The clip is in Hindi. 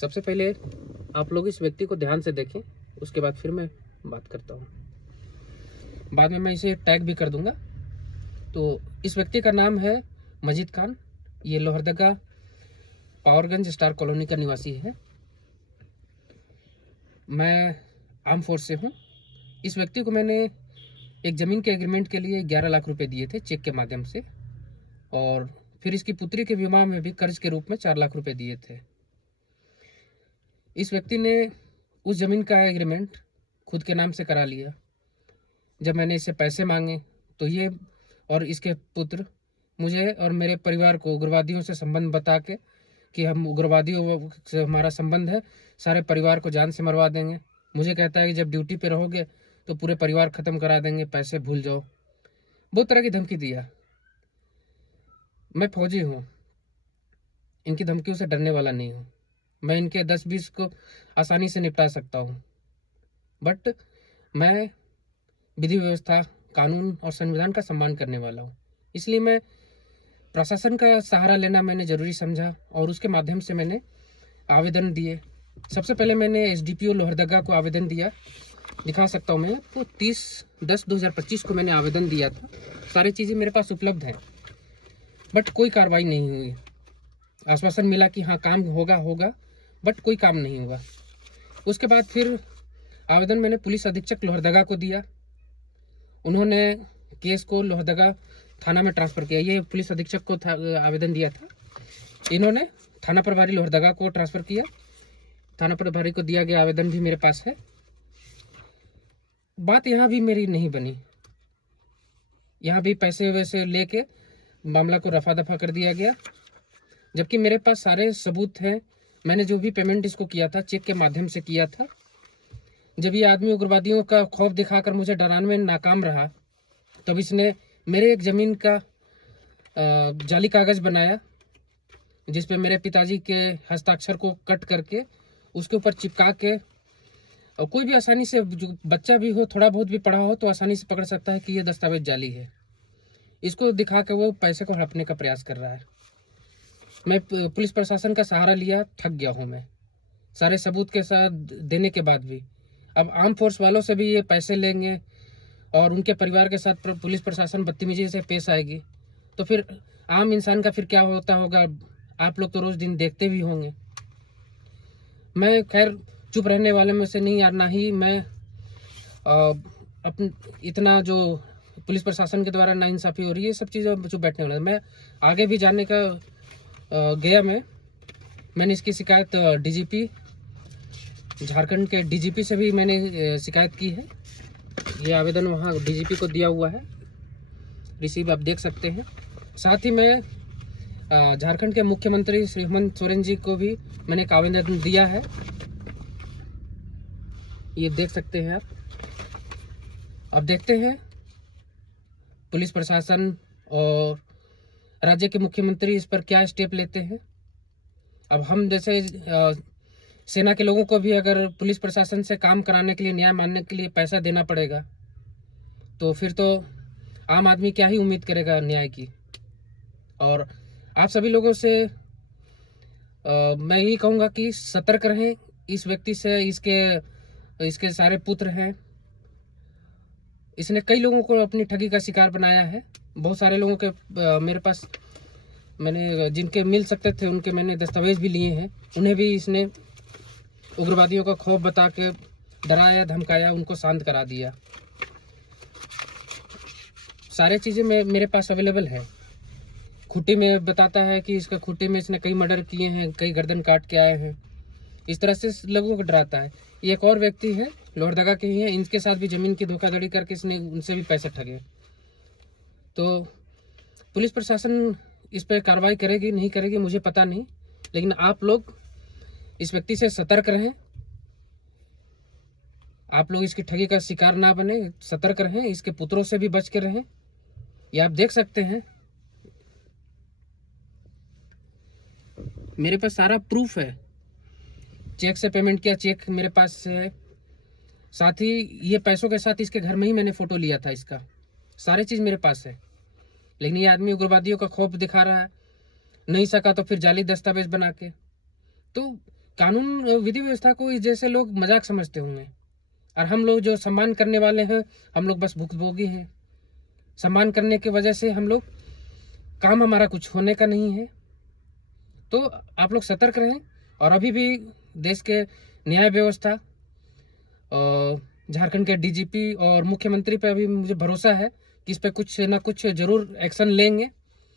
सबसे पहले आप लोग इस व्यक्ति को ध्यान से देखें, उसके बाद फिर मैं बात करता हूँ। बाद में मैं इसे टैग भी कर दूंगा। तो इस व्यक्ति का नाम है मजीद खान। ये लोहरदगा पावरगंज स्टार कॉलोनी का निवासी है। मैं आर्म फोर्स से हूँ। इस व्यक्ति को मैंने एक ज़मीन के एग्रीमेंट के लिए 11 लाख रुपए दिए थे चेक के माध्यम से, और फिर इसकी पुत्री के विवाह में भी कर्ज के रूप में 4 लाख रुपए दिए थे। इस व्यक्ति ने उस ज़मीन का एग्रीमेंट खुद के नाम से करा लिया। जब मैंने इससे पैसे मांगे तो ये और इसके पुत्र मुझे और मेरे परिवार को उग्रवादियों से संबंध बता के कि हम उग्रवादियों से हमारा संबंध है, सारे परिवार को जान से मरवा देंगे। मुझे कहता है कि जब ड्यूटी पे रहोगे तो पूरे परिवार ख़त्म करा देंगे, पैसे भूल जाओ। बहुत तरह की धमकी दिया। मैं फौजी हूँ, इनकी धमकियों से डरने वाला नहीं हूँ। मैं इनके 10-20 को आसानी से निपटा सकता हूँ, बट मैं विधि व्यवस्था, कानून और संविधान का सम्मान करने वाला हूँ। इसलिए मैं प्रशासन का सहारा लेना मैंने ज़रूरी समझा और उसके माध्यम से मैंने आवेदन दिए। सबसे पहले मैंने एसडीपीओ लोहरदगा को आवेदन दिया। दिखा सकता हूँ मैं आपको। 30/10/2025 को मैंने आवेदन दिया था। सारी चीज़ें मेरे पास उपलब्ध हैं, बट कोई कार्रवाई नहीं हुई। आश्वासन मिला कि हाँ काम होगा, बट कोई काम नहीं हुआ। उसके बाद फिर आवेदन मैंने पुलिस अधीक्षक लोहरदगा को दिया। उन्होंने केस को लोहरदगा थाना में ट्रांसफ़र किया। ये पुलिस अधीक्षक को आवेदन दिया था, इन्होंने थाना प्रभारी लोहरदगा को ट्रांसफ़र किया। थाना प्रभारी को दिया गया आवेदन भी मेरे पास है। बात यहाँ भी मेरी नहीं बनी। यहाँ भी पैसे वैसे लेके मामला को रफा दफा कर दिया गया, जबकि मेरे पास सारे सबूत हैं। मैंने जो भी पेमेंट इसको किया था चेक के माध्यम से किया था। जब ये आदमी उग्रवादियों का खौफ दिखाकर मुझे डराने में नाकाम रहा, तब इसने मेरे एक ज़मीन का जाली कागज़ बनाया, जिस पे मेरे पिताजी के हस्ताक्षर को कट करके उसके ऊपर चिपका के, और कोई भी आसानी से, जो बच्चा भी हो, थोड़ा बहुत भी पढ़ा हो, तो आसानी से पकड़ सकता है कि ये दस्तावेज जाली है। इसको दिखा के वो पैसे को हड़पने का प्रयास कर रहा है। मैं पुलिस प्रशासन का सहारा लिया, थक गया हूँ मैं सारे सबूत के साथ देने के बाद भी। अब आर्म फोर्स वालों से भी ये पैसे लेंगे और उनके परिवार के साथ पुलिस प्रशासन बदतमीजी से पेश आएगी, तो फिर आम इंसान का फिर क्या होता होगा, आप लोग तो रोज़ दिन देखते भी होंगे। मैं खैर चुप रहने वाले में से नहीं यार, ना ही मैं अपन इतना जो पुलिस प्रशासन के द्वारा नाइंसाफ़ी हो रही है, ये सब चीज़ें जो बैठने वाला। मैं आगे भी जाने का गया। मैंने इसकी शिकायत डीजीपी, झारखंड के डीजीपी से भी मैंने शिकायत की है। ये आवेदन वहाँ डीजीपी को दिया हुआ है, रिसीव आप देख सकते हैं। साथ ही मैं झारखंड के मुख्यमंत्री श्री हेमंत सोरेन जी को भी मैंने एक आवेदन दिया है, ये देख सकते हैं आप। अब देखते हैं पुलिस प्रशासन और राज्य के मुख्यमंत्री इस पर क्या स्टेप लेते हैं। अब हम जैसे सेना के लोगों को भी अगर पुलिस प्रशासन से काम कराने के लिए, न्याय मानने के लिए पैसा देना पड़ेगा, तो फिर तो आम आदमी क्या ही उम्मीद करेगा न्याय की। और आप सभी लोगों से मैं यही कहूँगा कि सतर्क रहें इस व्यक्ति से। इसके सारे पुत्र हैं, इसने कई लोगों को अपनी ठगी का शिकार बनाया है। बहुत सारे लोगों के मेरे पास मैंने जिनके मिल सकते थे उनके मैंने दस्तावेज भी लिए हैं। उन्हें भी इसने उग्रवादियों का खौफ बता के डराया, धमकाया, उनको शांत करा दिया। सारे चीज़ें मेरे पास अवेलेबल है। खुट्टी में बताता है कि इसका खुट्टी में इसने कई मर्डर किए हैं, कई गर्दन काट के आए हैं। इस तरह से लोगों को डराता है। ये एक और व्यक्ति है, लोहरदगा के ही हैं, इनके साथ भी ज़मीन की धोखाधड़ी करके इसने उनसे भी पैसे ठगे। तो पुलिस प्रशासन इस पर कार्रवाई करेगी नहीं करेगी मुझे पता नहीं, लेकिन आप लोग इस व्यक्ति से सतर्क रहें। आप लोग इसकी ठगी का शिकार ना बने, सतर्क रहें, इसके पुत्रों से भी बच के रहें। ये आप देख सकते हैं, मेरे पास सारा प्रूफ है। चेक से पेमेंट किया, चेक मेरे पास है। साथ ही ये पैसों के साथ इसके घर में ही मैंने फ़ोटो लिया था इसका, सारी चीज़ मेरे पास है। लेकिन ये आदमी उग्रवादियों का खौफ दिखा रहा है, नहीं सका तो फिर जाली दस्तावेज बना के। तो कानून विधि व्यवस्था को इस जैसे लोग मजाक समझते होंगे, और हम लोग जो सम्मान करने वाले हैं, हम लोग बस भुक्तभोगी हैं। सम्मान करने की वजह से हम लोग, काम हमारा कुछ होने का नहीं है। तो आप लोग सतर्क रहें। और अभी भी देश के न्याय व्यवस्था, झारखंड के डीजीपी और मुख्यमंत्री पे अभी मुझे भरोसा है कि इस पे कुछ ना कुछ जरूर एक्शन लेंगे।